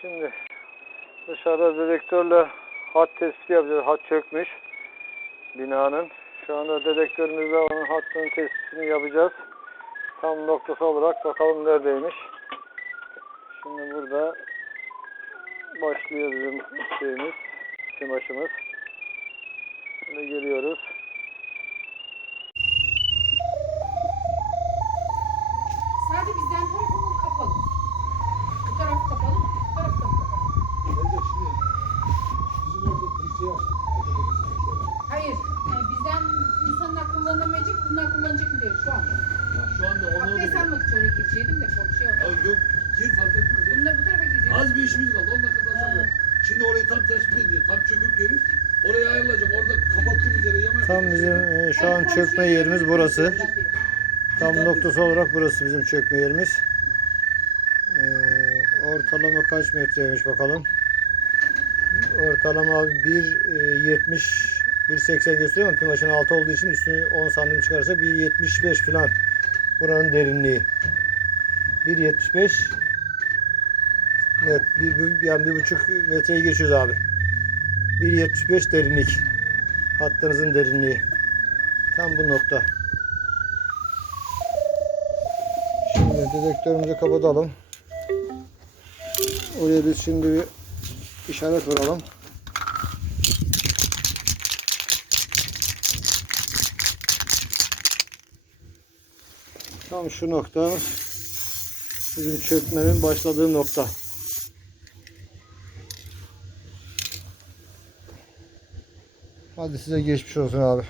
Şimdi dışarıda dedektörle hat tespiti yapacağız. Hat çökmüş binanın. Şu anda dedektörümüzle onun hattının tespitini yapacağız. Tam noktası olarak bakalım neredeymiş. Şimdi burada başlıyor bizim şeyimiz, kumaşımız. Şimdi geliyoruz. Sadece bizden Hayır, yani bizden insanlar kullanamayacak, bunlar kullanacak mı diyor şu an. Ya şu anda onu Abdest almak için oraya girecektim de çok şey oldu. Ya yok gir fark etmez. Bununla bu tarafa girecek. Az bir işimiz kaldı. 10 dakikadan sonra. Ha. Şimdi orayı tam tespit ediyor. Tam çöküp geri. Oraya ayrılacak. Orada kapattığım üzere yama Tam bizim e, şu an çökme yerimiz burası. Tam noktası olarak burası bizim çökme yerimiz. Ee, ortalama kaç metreymiş bakalım. Ortalama 1.70 1.80 gösteriyor ama kumaşın altı olduğu için üstünü 10 santim çıkarsa 1.75 falan buranın derinliği. 1.75 net bir, bir- yani bir buçuk metreyi geçiyoruz abi. 1.75 derinlik. Hattınızın derinliği. Tam bu nokta. Şimdi dedektörümüzü kapatalım. Oraya biz şimdi bir işaret vuralım. Tam şu nokta bizim çökmenin başladığı nokta. Hadi size geçmiş olsun abi.